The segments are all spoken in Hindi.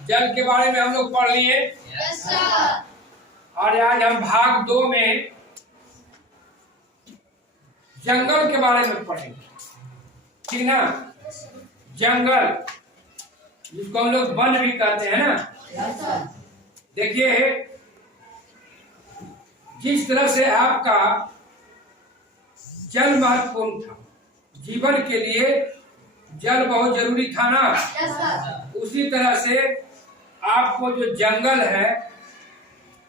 जल के बारे में हम लोग पढ़ लिए। Yes sir. और आज हम भाग 2 में जंगल के बारे में पढ़ेंगे, ठीक ना। जंगल जिसको हम लोग वन भी कहते हैं ना। Yes sir. देखिए, जिस तरह से आपका जल महत्वपूर्ण था, जीवन के लिए जल बहुत जरूरी था ना। Yes sir. उसी तरह से आपको जो जंगल है,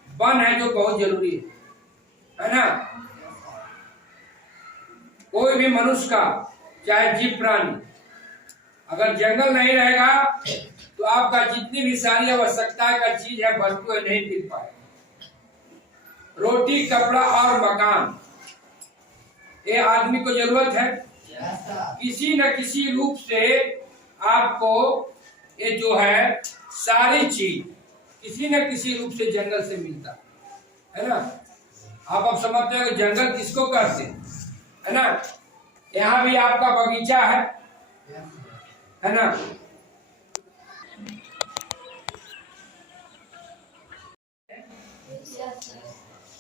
वन है, जो बहुत जरूरी है ना। कोई भी मनुष्य का, चाहे जीव प्राणी, अगर जंगल नहीं रहेगा तो आपका जितनी भी सारी आवश्यकता का चीज है, वस्तु है, नहीं मिल पाएगा। रोटी, कपड़ा और मकान, ये आदमी को जरूरत है। किसी न किसी रूप से आपको ये जो है सारी चीज किसी न किसी रूप से जंगल से मिलता है ना। आप अब समझते हैं कि जंगल किसको कहते हैं, है ना। यहाँ भी आपका बगीचा है ना।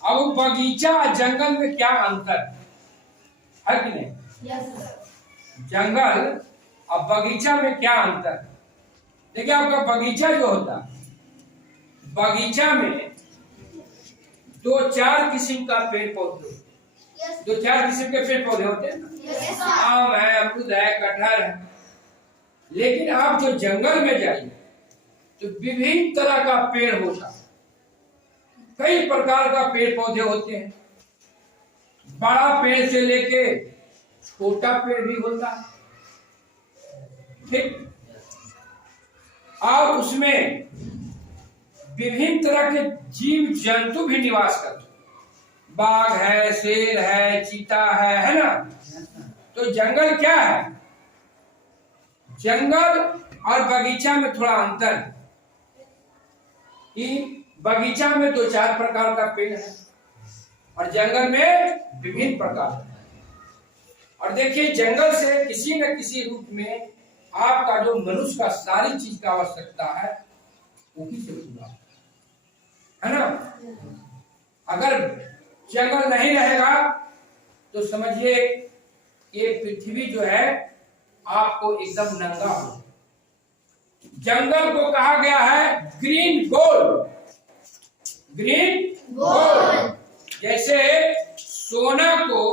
अब बगीचा और जंगल में क्या अंतर है कि नहीं? जंगल और बगीचा में क्या अंतर? देखिए, आपका बगीचा जो होता है, बगीचा में 2-4 किस्म का पेड़ पौधे, 2-4 किस्म के पेड़ पौधे होते हैं ना। आम है, अमरूद है, कटहल है। लेकिन आप जो जंगल में जाइए तो विभिन्न तरह का पेड़ होता है, कई प्रकार का पेड़ पौधे होते हैं। बड़ा पेड़ से लेके छोटा पेड़ भी होता है, ठीक। और उसमें विभिन्न तरह के जीव जंतु भी निवास करते हैं। बाघ है, शेर है, चीता है ना। तो जंगल क्या है? जंगल और बगीचा में थोड़ा अंतर है कि बगीचा में 2-4 प्रकार का पेड़ है और जंगल में विभिन्न प्रकार है। और देखिए, जंगल से किसी न किसी रूप में आपका जो मनुष्य का सारी चीज का आवश्यकता है, वही से पूरा है ना। अगर जंगल नहीं रहेगा तो समझिए ये पृथ्वी जो है आपको एकदम नंगा हो। जंगल को कहा गया है ग्रीन गोल्ड। ग्रीन गोल्ड, जैसे सोना को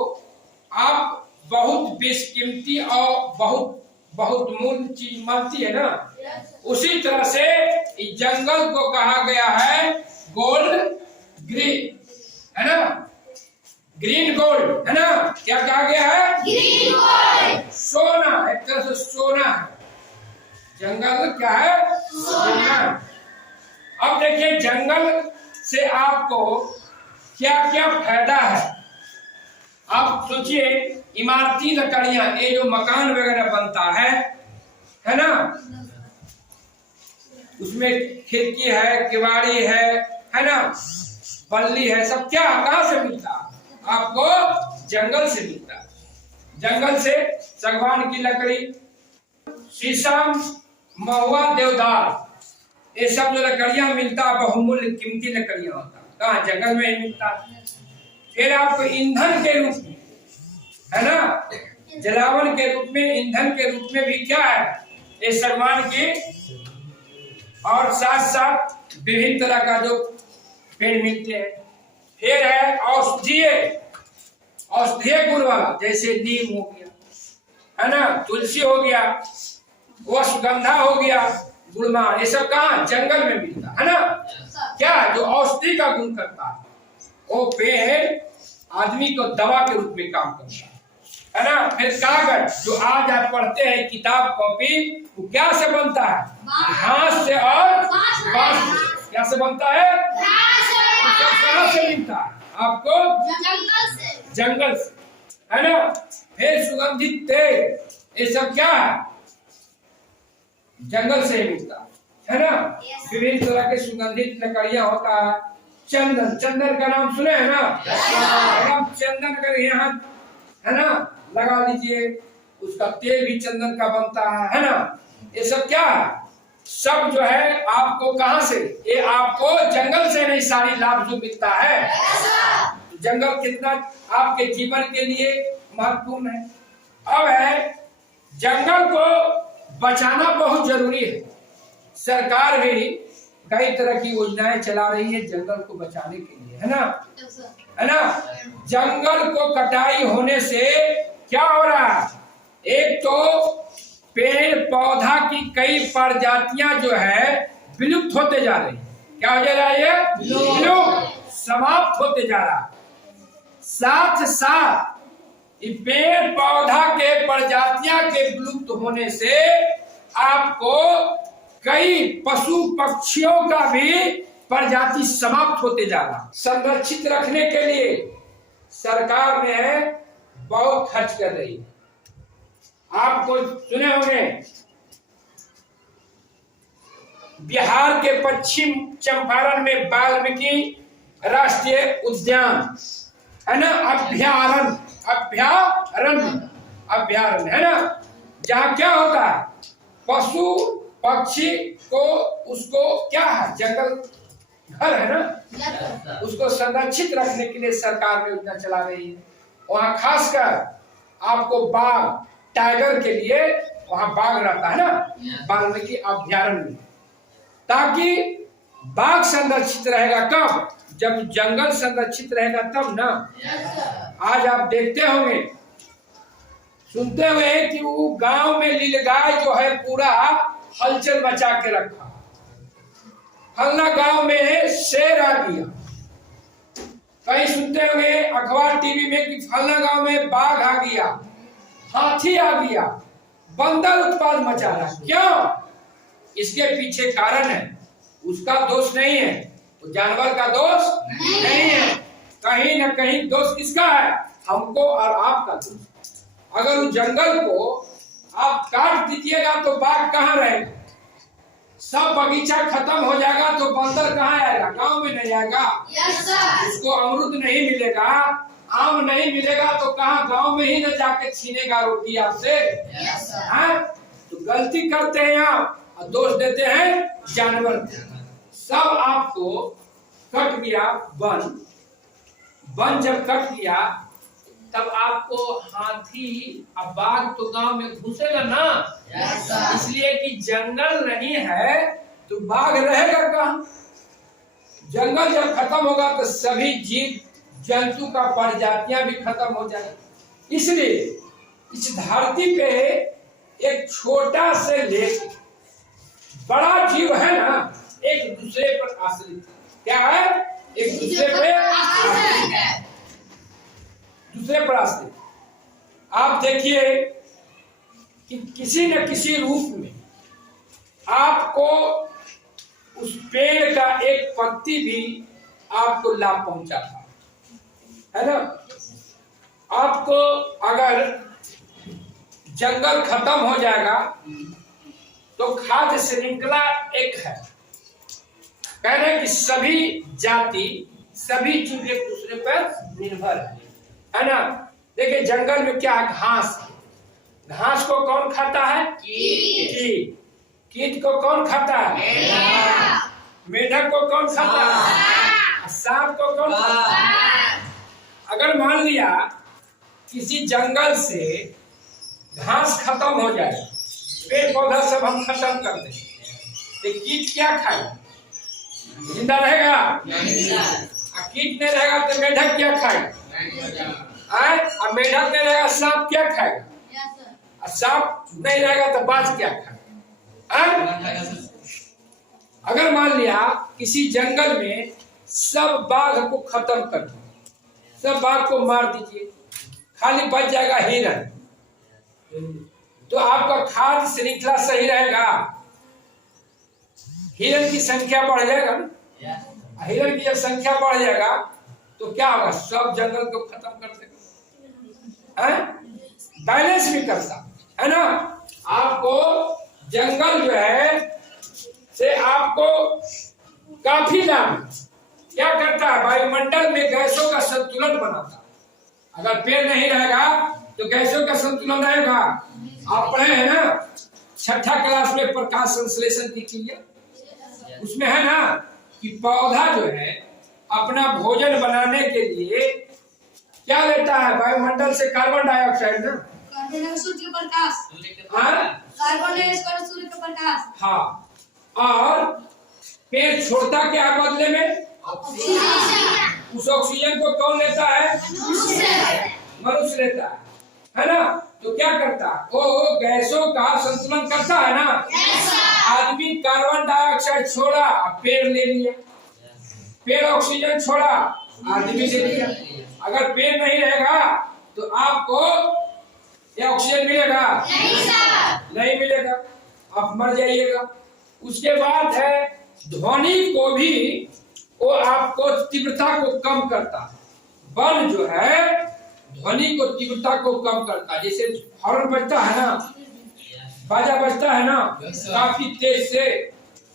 आप बहुत बेशकीमती और बहुत बहुत मूल्य चीज मानती है ना, उसी तरह से इस जंगल को कहा गया है गोल्ड ग्रीन, है ना। ग्रीन गोल्ड है ना। क्या कहा गया है? Green gold. सोना, एक तरह से सोना है जंगल। क्या है? सोना। अब देखिए, जंगल से आपको क्या क्या फायदा है। आप सोचिए, इमारती लकड़ियां, ये जो मकान वगैरह बनता है ना, उसमें खिड़की है, किवाड़ी है ना, बल्ली है, सब क्या कहां से मिलता है? आपको जंगल से मिलता है। जंगल से सागवान की लकड़ी, शीशम, महुआ, देवदार, ये सब जो लकड़ियां मिलता है, बहुमूल्य कीमती लकड़ियां होता है, कहाँ? जंगल में ही मिलता है। फिर आपको ईंधन के रूप में, है ना, जलावन के रूप में, ईंधन के रूप में भी क्या है? ये सागवान की, और साथ साथ विभिन्न तरह का जो पेड़ मिलते हैं। फिर है औषधीय गुण वाला, जैसे नीम हो गया, है ना, तुलसी हो गया, अश्वगंधा हो गया, गुलमार, ये सब कहाँ? जंगल में मिलता है ना। क्या? जो औषधि का गुण करता है, वो पेड़ आदमी को दवा के रूप में काम करता है ना। फिर कागज, जो आज आप पढ़ते हैं किताब कॉपी, वो क्या से बनता है? घास से और बांस से। क्या से बनता है? कहाँ से मिलता है आपको? जंगल से, है ना। फिर सुगंधित तेल, ये सब क्या है? जंगल से मिलता है ना। विभिन्न तरह के सुगंधित लकड़ियां होता है। चंदन, चंदन का नाम सुने हैं ना। आप चंदन अगर यहाँ, है ना, लगा लीजिए, उसका तेल भी चंदन का बनता है ना। ये सब क्या है? सब जो है आपको कहां से, ये आपको जंगल से नहीं सारी लाभ जो मिलता है। जंगल कितना आपके जीवन के लिए महत्वपूर्ण है। अब है जंगल को बचाना बहुत जरूरी है। सरकार भी कई तरह की योजनाएं चला रही है जंगल को बचाने के लिए, है ना। जंगल को कटाई होने से क्या हो रहा है, एक तो पेड़ पौधा की कई प्रजातियां जो है विलुप्त होते जा रही है। क्या हो जा रहा है, विलुप्त, समाप्त होते जा रहा है। साथ साथ पेड़ पौधा के प्रजातियां के विलुप्त होने से आपको कई पशु पक्षियों का भी प्रजाति समाप्त होते जा रहा। संरक्षित रखने के लिए सरकार ने बहुत खर्च कर रही है। आपको सुने होंगे बिहार के पश्चिम चंपारण में वाल्मीकि राष्ट्रीय उद्यान है ना, अभ्यारण्य है ना, जहाँ क्या होता है, पशु पक्षी को उसको क्या है, जंगल घर है ना, उसको संरक्षित रखने के लिए सरकार ने योजना चला रही है। वहाँ खासकर आपको बाघ टाइगर के लिए वहाँ बाघ रहता है ना, वाल्मीकि अभ्यारण्य में, ताकि बाघ संरक्षित रहेगा। कब, जब जंगल संरक्षित रहेगा तब ना। आज आप देखते होंगे, सुनते हुए कि वो गांव में नीलगाय जो है पूरा हलचल मचा के रखा। फलना गांव में शेर आ गया। कहीं सुनते होंगे अखबार टीवी में कि फलना गांव में बाघ आ गया, हाथी आ गया, बंदर उत्पाद मचा रहा। क्यों? इसके पीछे कारण है, उसका दोष नहीं है, तो जानवर का दोष नहीं है। कहीं न कहीं दोष किसका है, हमको और आपका दोष। अगर उस जंगल को आप काट दीजिएगा तो बाघ कहाँ रहेगा, सब बगीचा खत्म हो जाएगा तो बंदर कहाँ आएगा, गांव में नहीं आएगा। उसको अमरूद नहीं मिलेगा, आम नहीं मिलेगा तो कहाँ, गांव में ही न जाके छीनेगा रोटी आपसे। तो गलती करते हैं आप और दोष देते हैं जानवर को। सब आपको कट गया वन जब कट गया तब आपको हाथी और बाघ तो गांव में घुसेगा ना। इसलिए कि जंगल नहीं है तो बाघ रहेगा कहाँ। जंगल जब खत्म होगा तो सभी जीव जंतु का प्रजातियां भी खत्म हो जाएगी। इसलिए इस धरती पे एक छोटा से लेकर बड़ा जीव है ना, एक दूसरे पर आश्रित। क्या है, एक दूसरे पे आश्रित है, दूसरे पर आश्रित। आप देखिए कि किसी न किसी रूप में आपको उस पेड़ का एक पत्ती भी आपको लाभ पहुंचाता है ना। आपको अगर जंगल खत्म हो जाएगा तो खाद्य श्रृंखला एक है, कह रहे हैं कि सभी जाति सभी जीव एक दूसरे पर निर्भर है ना। देखिए जंगल में क्या है, घास को कौन खाता है, कीट को कौन खाता है, मेढक को कौन खाता है, सांप को कौन खाता है। अगर मान लिया किसी जंगल से घास खत्म हो जाए, पेड़ पौधा सब हम खत्म कर दें, तो कीट क्या खाएगा, जिंदा रहेगा। कीट नहीं रहेगा तो मेढक क्या खाएगा, और मेढक नहीं रहेगा सांप क्या खाएगा, और सांप नहीं रहेगा तो बाज क्या खाएगा। अगर मान लिया किसी जंगल में सब बाघ को खत्म कर दिया, सब बाघ को मार दीजिए, खाली बच जाएगा हिरण, तो आपका खाद्य श्रृंखला सही रहेगा। हिरण की संख्या बढ़ जाएगा ना, हिरण की जब संख्या बढ़ जाएगा तो क्या होगा, सब जंगल को खत्म कर देगा, बैलेंस भी करता है ना। आपको जंगल जो है से आपको काफी लाभ क्या करता है, वायुमंडल में गैसों का संतुलन बनाता है। अगर पेड़ नहीं रहेगा तो गैसों का संतुलन रहेगा। आप पढ़े हैं ना छठा क्लास में प्रकाश संश्लेषण की क्रिया, उसमें है ना कि पौधा जो है अपना भोजन बनाने के लिए क्या लेता है? वायुमंडल से कार्बन डाइऑक्साइड ना, सूर्य का प्रकाश, कार्बन डाइऑक्साइड सूर्य का प्रकाश। हाँ, और पेड़ छोड़ता क्या है बदले में? उस ऑक्सीजन को कौन लेता है? मनुष्य लेता है ना। तो क्या करता है वो? गैसों का संतुलन करता है ना। आदमी कार्बन डाइऑक्साइड छोड़ा, पेड़ ले लिया, पेड़ ऑक्सीजन छोड़ा, आदमी ले लिया। अगर पेड़ नहीं रहेगा तो आपको ये ऑक्सीजन मिलेगा? नहीं मिलेगा, आप मर जाइएगा। उसके बाद है ध्वनि को भी वो आपको तीव्रता को कम करता है। वन जो है ध्वनि को तीव्रता को कम करता है। जैसे हॉर्न बजता है ना, बाजा बजता है ना काफी तेज से,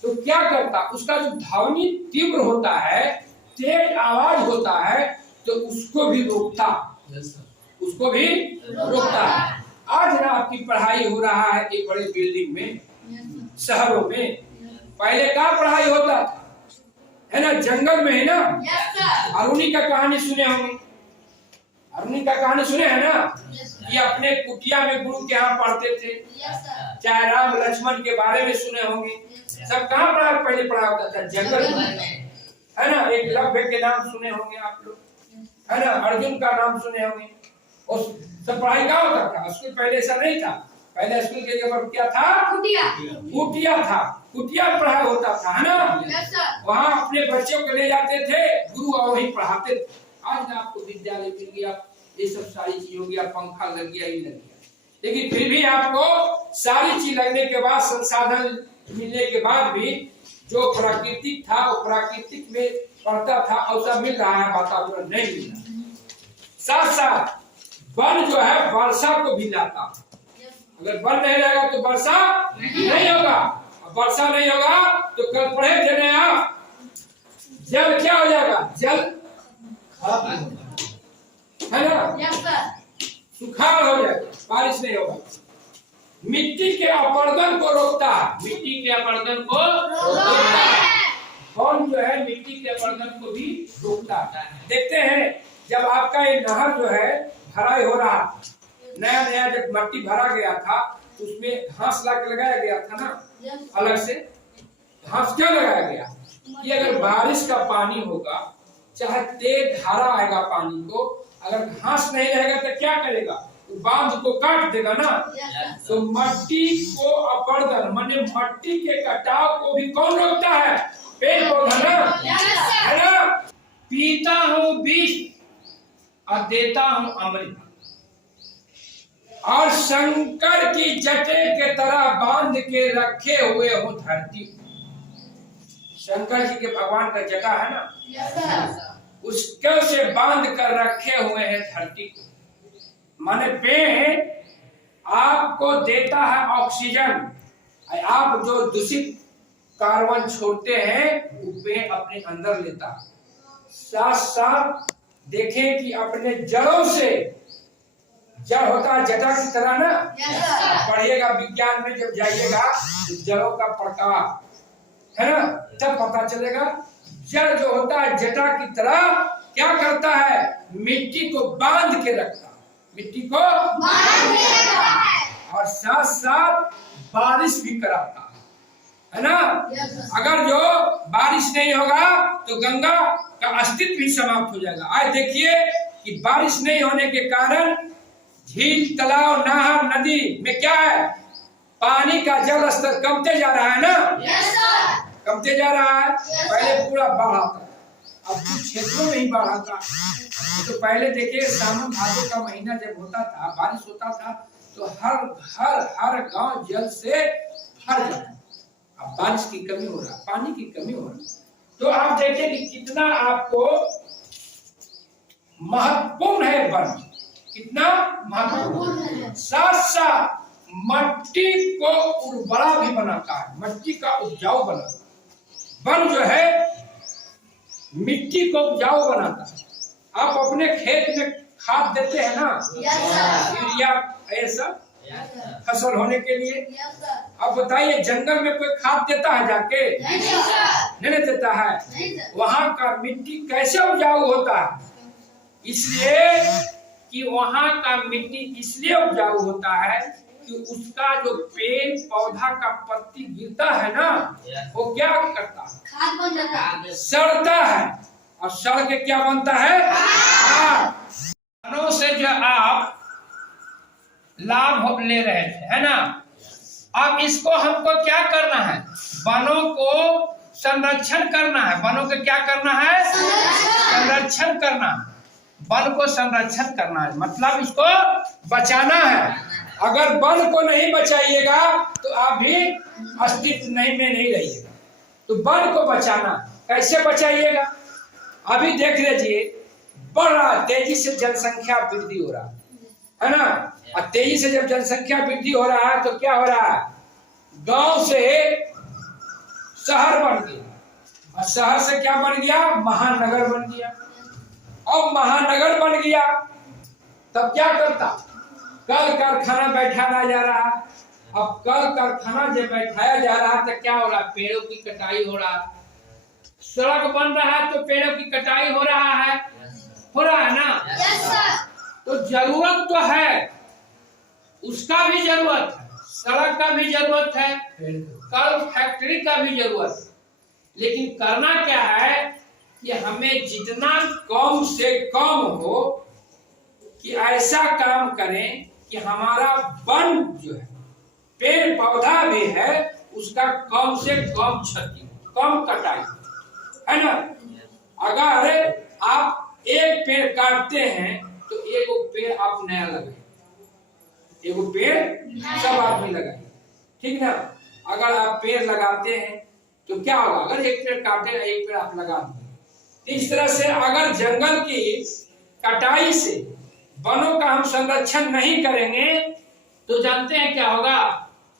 तो क्या करता? उसका जो ध्वनि तीव्र होता है, तेज आवाज होता है, तो उसको भी रोकता, उसको भी रोकता है। आज ना आपकी पढ़ाई हो रहा है एक बड़े बिल्डिंग में, शहरों में। पहले क्या पढ़ाई होता था? है ना, जंगल में, है ना। अरुणी का कहानी सुने होंगे, अरुणी का कहानी सुने है ना, कि अपने कुटिया में गुरु के यहाँ पढ़ते थे। चाहे राम लक्ष्मण के बारे में सुने होंगे। सब कहाँ पढ़ा? पहले पढ़ा होता था जंगल में, है ना। एक लव्य के नाम सुने होंगे आप लोग, है ना। अर्जुन का नाम सुने होंगे। और सब पढ़ाई कहाँ होता था? स्कूल पहले ऐसा नहीं था। पहले स्कूल के जगह क्या था? कुटिया था, कुटिया पढ़ाई होता था, है ना। वहाँ अपने बच्चों को ले जाते थे गुरु और वही पढ़ाते थे। आज ना आपको विद्यालय मिल गया, ये सब सारी चीज हो गया, पंखा लग गया, ये लग गया, लेकिन फिर भी आपको सारी चीज लगने के बाद, संसाधन मिलने के बाद भी जो प्राकृतिक था वो प्राकृतिक में पढ़ता था, ऐसा मिल रहा है, वातावरण नहीं मिल रहा। साथ साथ वन जो है वर्षा को भी लाता। अगर वन नहीं रहेगा तो वर्षा नहीं होगा, वर्षा नहीं होगा तो कल पढ़े थे ना आप, जल क्या हो जाएगा? जल है ना, सुखाड़ हो जाएगा, बारिश नहीं होगा। मिट्टी के अपरदन को रोकता है, मिट्टी के अपरदन को रोकता है। कौन जो है मिट्टी के अपरदन को भी रोकता है। देखते हैं जब आपका ये नहर जो है भराई हो रहा, नया नया जब मट्टी भरा गया था, उसमें घास ला के लगाया गया था ना, अलग से। घास क्यों लगाया गया? कि अगर बारिश का पानी होगा, चाहे तेज धारा आएगा पानी को, अगर घास नहीं रहेगा तो क्या करेगा? बांध को काट देगा ना। तो मट्टी को अपरदन माने मट्टी के कटाव को भी कौन रोकता है? पेड़ पौधा ना, है ना। पीता हूँ विष और देता हूँ अमृत, और शंकर की जटे के तरह बांध के रखे हुए हो धरती। शंकर जी के भगवान का जटा है ना, उसके से बांध कर रखे हुए हैं धरती को। माने पेड़ आपको देता है ऑक्सीजन, आप जो दूषित कार्बन छोड़ते हैं वो पेड़ अपने अंदर लेता है। साथ साथ देखें कि अपने जड़ों से, जड़ होता है जटा की तरह ना, पढ़िएगा विज्ञान में जब जाइएगा तो जड़ों का प्रकार है ना, तब पता चलेगा। जड़ जो होता है जटा की तरह क्या करता है? मिट्टी को बांध के रखता है, मिट्टी को बांध के रखता है, और साथ साथ बारिश भी कराता है ना। अगर जो बारिश नहीं होगा तो गंगा का अस्तित्व भी समाप्त हो जाएगा। आज देखिए कि बारिश नहीं होने के कारण झील, तालाब, नहर, नदी में क्या है? पानी का जल स्तर कमते जा रहा है ना, कमते जा रहा है। पहले पूरा बाढ़ आता, अब कुछ क्षेत्रों में ही बाढ़ आता। तो पहले देखिए सावन भादों का महीना जब होता था, बारिश होता था, तो हर घर हर गांव जल से भर जाता। अब बारिश की कमी हो रहा, पानी की कमी हो रही। तो आप देखिए कि कितना आपको महत्वपूर्ण है वन, कितना महत्वपूर्ण है। साथ साथ मट्टी को उर्वरा भी बनाता है, मट्टी का उपजाऊ बनाता है। वन जो है मिट्टी को उपजाऊ बनाता है। आप अपने खेत में खाद देते हैं ना, यूरिया ऐसा, फसल होने के लिए। Yes sir. अब बताइए जंगल में कोई खाद देता है जाके? नहीं सर। नहीं देता है। नहीं सर। वहाँ का मिट्टी कैसे उपजाऊ होता है? इसलिए कि वहाँ का मिट्टी इसलिए उपजाऊ होता है कि उसका जो पेड़ पौधा का पत्ती गिरता है ना, वो क्या करता है? खाद बन जाता है। सड़ता है, और सड़ के क्या बनता है? खाद। वनों से जो आप लाभ ले रहे थे, है ना, अब इसको हमको क्या करना है? वनों को संरक्षण करना है। वनों को क्या करना है? संरक्षण करना है। वन को संरक्षण करना है मतलब इसको बचाना है। अगर वन को नहीं बचाइएगा तो आप भी अस्तित्व नहीं रहिएगा। तो वन को बचाना कैसे बचाइएगा? अभी देख लीजिए, बड़ा तेजी से जनसंख्या वृद्धि हो रहा है ना, और तेजी से जब जनसंख्या वृद्धि हो रहा है तो क्या हो रहा है? गांव से शहर बन गया, और शहर से क्या बन गया? महानगर बन गया। अब महानगर बन गया तब क्या करता? कल कारखाना बैठाया जा रहा। अब कल कारखाना जब बैठाया जा रहा तो क्या हो रहा? पेड़ों की कटाई हो रहा। सड़क बन रहा है तो पेड़ों की कटाई हो रहा है ना? Yes sir. तो जरूरत तो है, उसका भी जरूरत है, सड़क का भी जरूरत है, कल फैक्ट्री का भी जरूरत है। लेकिन करना क्या है कि हमें जितना कम से कम हो कि ऐसा काम करें कि हमारा वन जो है, पेड़ पौधा भी है, उसका कम से कम क्षति, कम कटाई, है ना। अगर आप एक पेड़ काटते हैं तो एक पेड़ आप नया लगाए, एक पेड़ सब आदमी लगाए, ठीक ना। अगर आप पेड़ लगाते हैं तो क्या होगा? अगर एक पेड़ काटे एक पेड़ आप लगा दें। इस तरह से अगर जंगल की कटाई से वनों का हम संरक्षण नहीं करेंगे तो जानते हैं क्या होगा?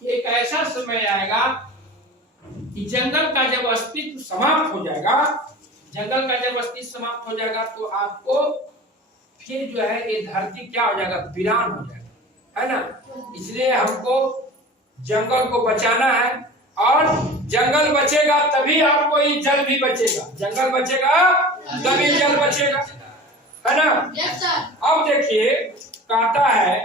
कि एक ऐसा समय आएगा कि जंगल का जब अस्तित्व समाप्त हो जाएगा, जंगल का जब अस्तित्व समाप्त हो जाएगा तो आपको फिर जो है ये धरती क्या हो जाएगा? वीरान हो जाएगा, है ना। इसलिए हमको जंगल को बचाना है, और जंगल बचेगा तभी आपको ये जल भी बचेगा। जंगल बचेगा तभी जल बचेगा, है ना। Yes sir. अब देखिए कहता है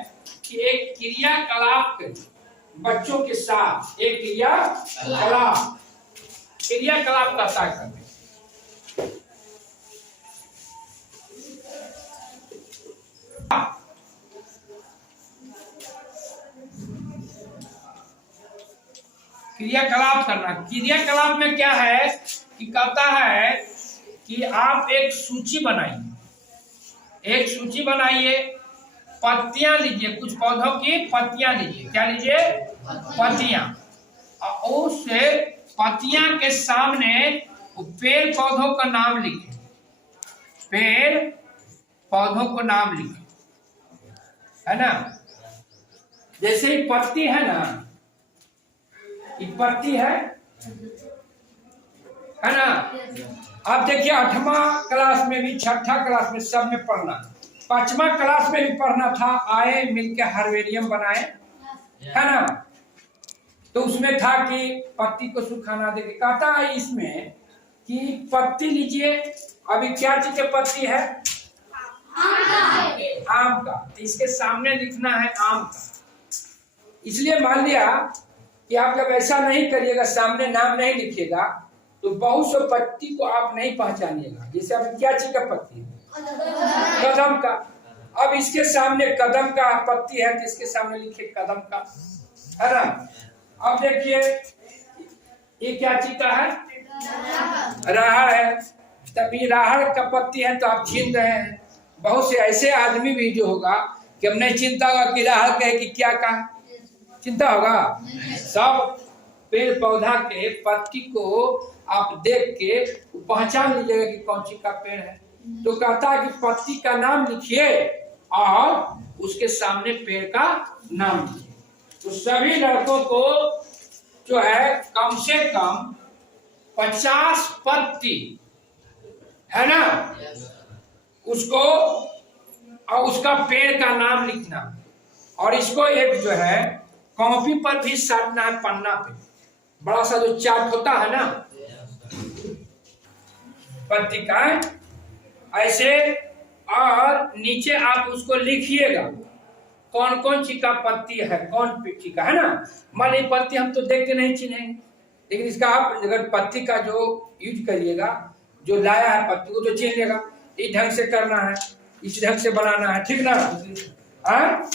कि एक क्रियाकलाप करिए बच्चों के साथ, एक क्रियाकलाप कहता है। क्रियाकलाप करना। क्रियाकलाप में क्या है कि कहता है कि आप एक सूची बनाइए, पत्तियां लीजिए, कुछ पौधों की पत्तियां लीजिए। क्या लीजिए? पत्तियां। और उससे पत्तियां के सामने पेड़ पौधों का नाम लिखे, पेड़ पौधों को नाम लिखे, है ना। जैसे ही पत्ती है ना, ये पत्ती है ना। अब देखिए 8वां क्लास में भी, 6ठा क्लास में, सब में पढ़ना, 5वां क्लास में भी पढ़ना था। आए मिलके हार्वेरियम बनाए, है ना। तो उसमें था कि पत्ती को सुखाना देके कहता है इसमें कि पत्ती लीजिए। अभी क्या चीज की पत्ती है? आम का। तो इसके सामने लिखना है आम का। इसलिए मान लिया कि आप जब ऐसा नहीं करिएगा, सामने नाम नहीं लिखिएगा, तो बहुत से पत्ती को आप नहीं पहचानिएगा। जैसे अभी क्या चीज का पत्ती है? कदम का। अब इसके सामने कदम का पत्ती है तो इसके सामने लिखिए कदम का, है ना। अब देखिए ये क्या चीज का है? राहड़ है। तभी राहड़ का पत्ती है तो आप छीन रहे हैं। बहुत से ऐसे आदमी भी जो होगा कि हम नहीं चिंता होगा कि राहड़ कहे कि क्या का, चिंता होगा। सब पेड़ पौधा के पत्ती को आप देख के पहचान लीजिएगा कि कौन सी का पेड़ है। तो कहता है कि पत्ती का नाम लिखिए और उसके सामने पेड़ का नाम लिखिए। तो सभी लड़कों को जो है कम से कम 50 पत्ती, है ना, उसको और उसका पेड़ का नाम लिखना। और इसको एक जो है कॉपी पर भी साटना है, पन्ना पे बड़ा सा जो चार्ट होता है ना पत्ती का ऐसे, और नीचे आप उसको लिखिएगा कौन कौन ची का पत्ती है, कौन पिट्ठी का है ना। मान ली पत्ती हम तो देख के नहीं चिन्हेंगे, लेकिन इसका आप अगर पत्ती का जो यूज करिएगा, जो लाया है पत्ती को तो चिन्ह लेगा, इस ढंग से करना है, इस ढंग से बनाना है, ठीक ना। हाँ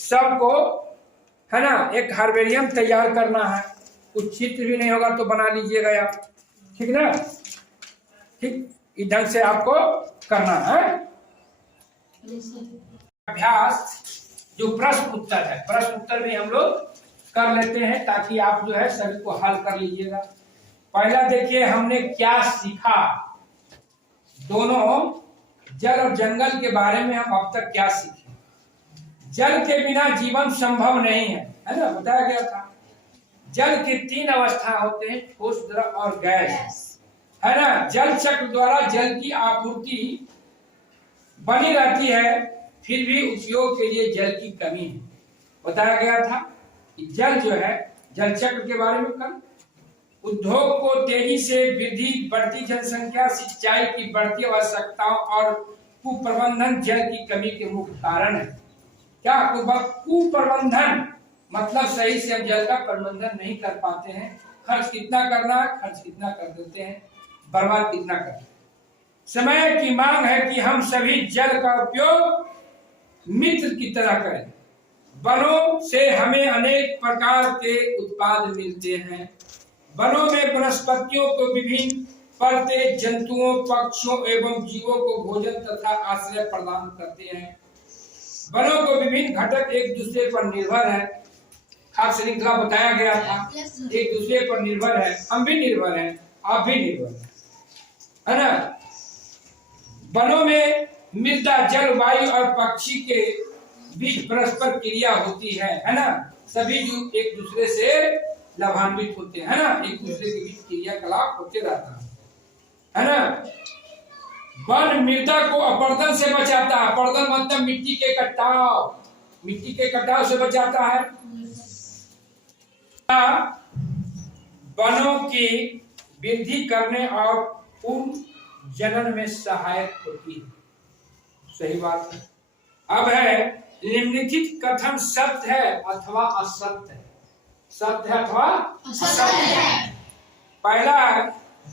सबको है ना, एक हार्वेरियम तैयार करना है, कुछ चित्र भी नहीं होगा तो बना लीजिएगा आप, ठीक ना। ठीक इस ढंग से आपको करना है। अभ्यास जो प्रश्न उत्तर है, प्रश्न उत्तर भी हम लोग कर लेते हैं ताकि आप जो है सभी को हल कर लीजिएगा। पहला देखिए हमने क्या सीखा, दोनों जल और जंगल के बारे में हम अब तक क्या सीखे। जल के बिना जीवन संभव नहीं है ना, बताया गया था। जल की 3 अवस्था होते हैं, ठोस, द्रव और गैस, है ना। जल चक्र द्वारा जल की आपूर्ति बनी रहती है, फिर भी उपयोग के लिए जल की कमी है। बताया गया था कि जल जो है, जल चक्र के बारे में कल, उद्योग को तेजी से वृद्धि, बढ़ती जनसंख्या, सिंचाई की बढ़ती आवश्यकताओं और कुप्रबंधन जल की कमी के मुख्य कारण है। क्या कुप्रबंधन मतलब सही से हम जल का प्रबंधन नहीं कर पाते हैं। खर्च कितना करना है, खर्च कितना कर देते हैं, बर्बाद कितना करते हैं। समय की मांग है कि हम सभी जल का उपयोग मित्र की तरह करें। वनों से हमें अनेक प्रकार के उत्पाद मिलते हैं। वनों में वनस्पतियों को विभिन्न परतें जंतुओं, पक्षियों एवं जीवों को भोजन तथा आश्रय प्रदान करते हैं। वनों को विभिन्न घटक एक दूसरे पर निर्भर है, खाद्य श्रृंखला बताया गया था, एक दूसरे पर निर्भर है। हम भी निर्भर हैं, आप भी निर्भर है ना। वनों में मृदा, जल, वायु और पक्षी के बीच परस्पर क्रिया होती है ना। सभी जीव एक दूसरे से लाभान्वित होते हैं ना, एक दूसरे के बीच क्रियाकलाप होते रहता है ना। वन मृदा को अपरदन से बचाता है। अपरदन मतलब मिट्टी के कटाव, मिट्टी के कटाव से बचाता है। वनों की वृद्धि करने और पूर्ण जनन में सहायक होती है। सही बात है। अब है निम्नलिखित कथन सत्य है अथवा असत्य है। सत्य है अथवा असत्य है। पहला है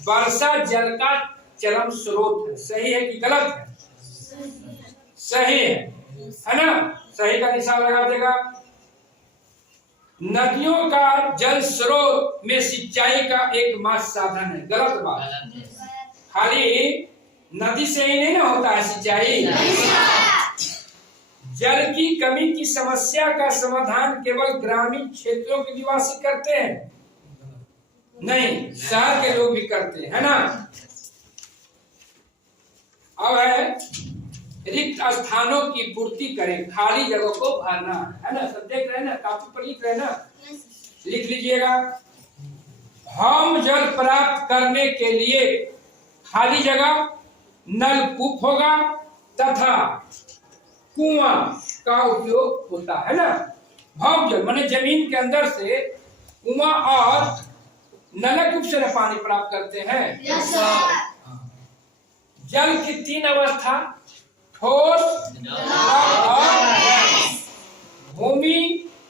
वर्षा जल का चरम स्रोत है। सही है कि गलत है? सही है ना। सही का निशान लगा देगा। नदियों का जल स्रोत में सिंचाई का एकमात्र साधन है। गलत बात। खाली नदी से ही नहीं ना होता है सिंचाई। जल की कमी की समस्या का समाधान केवल ग्रामीण क्षेत्रों के निवासी करते हैं, नहीं शहर के लोग भी करते हैं, है ना। अब है रिक्त स्थानों की पूर्ति करें, खाली जगह को भरना है ना। सब देख रहे हैं ना, काफी पर लिख रहे हैं ना, लिख लीजिएगा। हम जल प्राप्त करने के लिए खाली जगह, नलकूप होगा तथा कुआं का उपयोग होता है ना। भौम जल माने जमीन के अंदर से कुआं और नलकूप से पानी प्राप्त करते हैं। yes, जल की 3 अवस्था, ठोस, और भूमि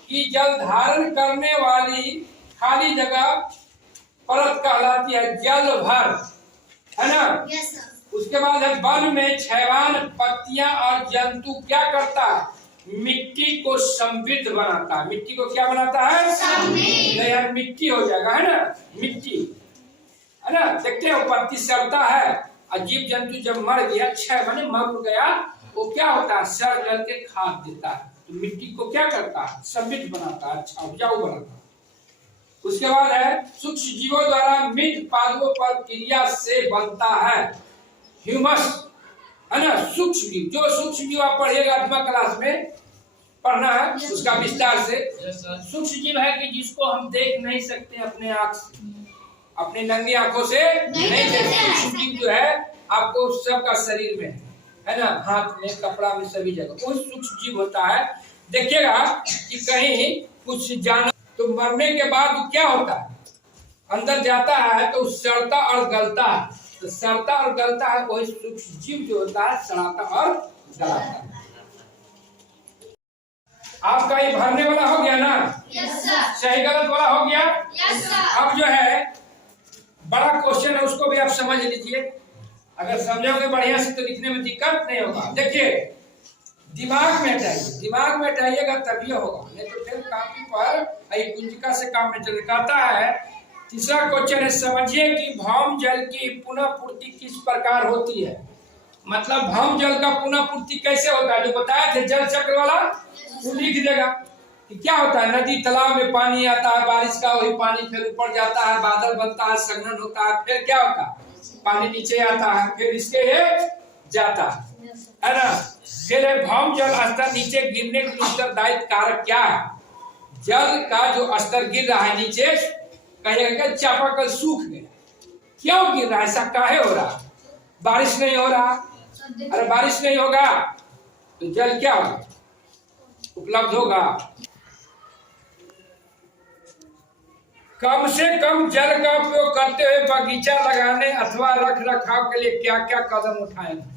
की जल धारण करने वाली खाली जगह परत कहलाती है जल भर, है ना। yes, उसके बाद है वन में छैवान, पत्तियां और जंतु क्या करता है? मिट्टी को समृद्ध बनाता है। मिट्टी को क्या बनाता है? समृद्ध। यार मिट्टी हो जाएगा, है ना, मिट्टी, है ना। देखते हो पत्ती सड़ता है और जीव जंतु जब मर गया, क्षय माने मर गया, वो क्या होता है? सड़ गल के खाद देता है। तो मिट्टी को क्या करता है? समृद्ध बनाता है, अच्छा उपजाऊ बनाता है। उसके बाद है सूक्ष्म जीवों द्वारा मृत पादपों पर क्रिया से बनता है ह्यूमस, है ना। सूक्ष्म जीव, जो सूक्ष्म जीव आप पढ़िएगा 8वां क्लास में पढ़ना है, उसका विस्तार से। सूक्ष्म जीव है कि जिसको हम देख नहीं सकते अपने आंख से, अपनी नंगी आंखों से नहीं देख सकते। सूक्ष्म जीव जो है आपको सबका शरीर में है ना, हाथ में, कपड़ा में, सभी जगह वो सूक्ष्म जीव होता है। देखिएगा कि कहीं कुछ जाना तो मरने के बाद क्या होता है, अंदर जाता है तो सड़ता और गलता है। तो सड़ता और गलता है वही सूक्ष्म जीव जो होता है, सड़ाता और गलाता है। आपका ये भरने वाला हो गया ना? Yes sir. सही गलत वाला हो गया? Yes sir. अब जो है बड़ा क्वेश्चन है, उसको भी आप समझ लीजिए। अगर समझोगे बढ़िया से तो लिखने में दिक्कत नहीं होगा। देखिए दिमाग में हटाइए, दिमाग में हटाइएगा तभी होगा, नहीं तो फिर कापी पर कुंजिका से काम नहीं चल। कहता है तीसरा क्वेश्चन है, समझिए कि भौम जल की पुनः पूर्ति किस प्रकार होती है। मतलब भौम जल का पुनः पूर्ति कैसे होता है, जो बताया थे जल चक्र वाला वो लिख देगा कि क्या होता है। नदी तालाब में पानी आता है, बारिश का वही पानी फिर ऊपर जाता है, बादल बनता है, संघनन होता है, फिर क्या होता है पानी नीचे आता है, फिर इसके ये जाता है ना। फिर भौम जल स्तर नीचे गिरने के उत्तरदायित्व कारक क्या है। जल का जो स्तर गिर रहा है नीचे, कहेगा चापाकल सूख गया, क्यों गिर रहा है, ऐसा काहे हो रहा, बारिश नहीं हो रहा। अरे बारिश नहीं होगा तो जल क्या होगा, उपलब्ध होगा। कम से कम जल का उपयोग करते हुए बगीचा लगाने अथवा रख रखाव के लिए क्या क्या कदम उठाएंगे।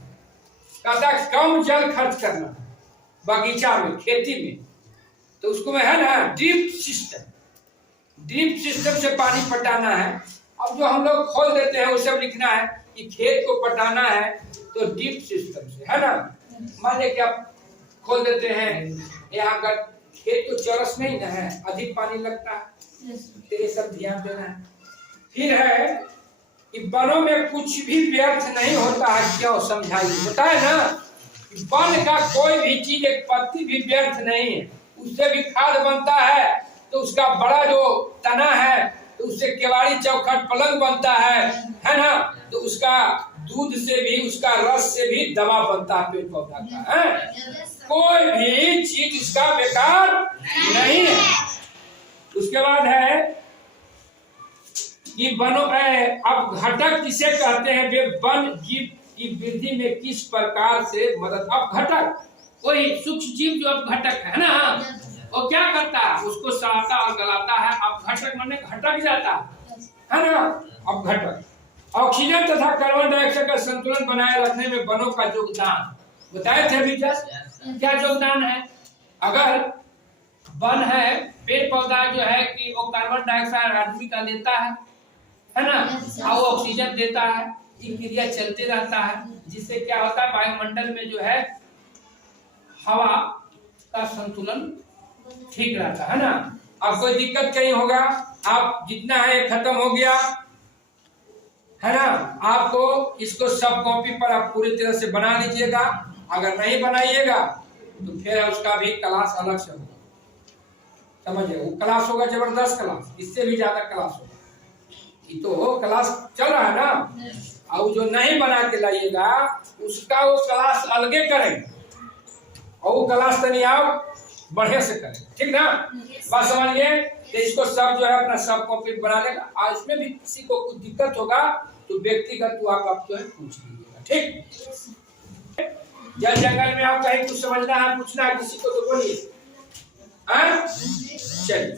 कहता कम जल खर्च करना बगीचा में, खेती में, तो उसको में है ना ड्रिप सिस्टम, ड्रिप सिस्टम से पानी पटाना है। अब जो हम लोग खोल देते हैं वो सब लिखना है कि खेत को पटाना है तो ड्रिप सिस्टम से, है ना। मान लीजिए कि आप खोल देते हैं, यहाँ अगर खेत को चौरस नहीं ना है, अधिक पानी लगता है, तो ये सब ध्यान देना है। फिर है कि वनों में कुछ भी व्यर्थ नहीं होता है, क्यों समझाइए, बताए ना कि वन का कोई भी चीज एक पत्ती भी व्यर्थ नहीं है, उससे भी खाद बनता है। तो उसका बड़ा जो तना है तो उससे केवाड़ी चौखट पलंग बनता है ना। तो उसका दूध से भी, उसका रस से भी दवा बनता है पेड़ पौधा का, है। कोई भी चीज उसका बेकार नहीं है। उसके बाद है कि वनों अब घटक किसे कहते हैं, वे वन जीव की वृद्धि में किस प्रकार से मदद। अब घटक कोई सूक्ष्म जीव जो अब घटक है ना, वो क्या करता है, उसको सड़ाता और गलाता है। अब घटक माने घटक जाता है ना। अब घटक ऑक्सीजन तथा कार्बन डाइऑक्साइड का संतुलन बनाए रखने में वनों का योगदान बताए थे अभी क्या योगदान है। अगर वन है, पेड़ पौधा जो है कि वो कार्बन डाइऑक्साइड आदमी का लेता है ना, और वो ऑक्सीजन देता है, ये क्रिया चलते रहता है, जिससे क्या होता है वायुमंडल में जो है हवा का संतुलन ठीक रहता है ना। अब कोई दिक्कत नहीं होगा, आप जितना है खत्म हो गया है ना। आपको इसको सब कॉपी पर आप पूरी तरह से बना लीजिएगा। अगर नहीं बनाइएगा तो फिर उसका भी क्लास अलग से होगा, समझिए। वो क्लास होगा जबरदस्त क्लास, इससे भी ज्यादा क्लास होगा। ये तो क्लास चल रहा है ना, और जो नहीं बना के लाइएगा उसका वो क्लास अलगे करेंगे, और वो क्लास तनी आप बढ़िया से करें, ठीक ना। बात समझिए। तो इसको सब जो है अपना सब कॉपी बना लेगा, और इसमें भी किसी को कुछ दिक्कत होगा तो व्यक्तिगत आप जो है पूछ लीजिएगा, ठीक। जल जंगल में आप कहीं कुछ समझना है, पूछना है किसी को तो बोलिए। चलिए।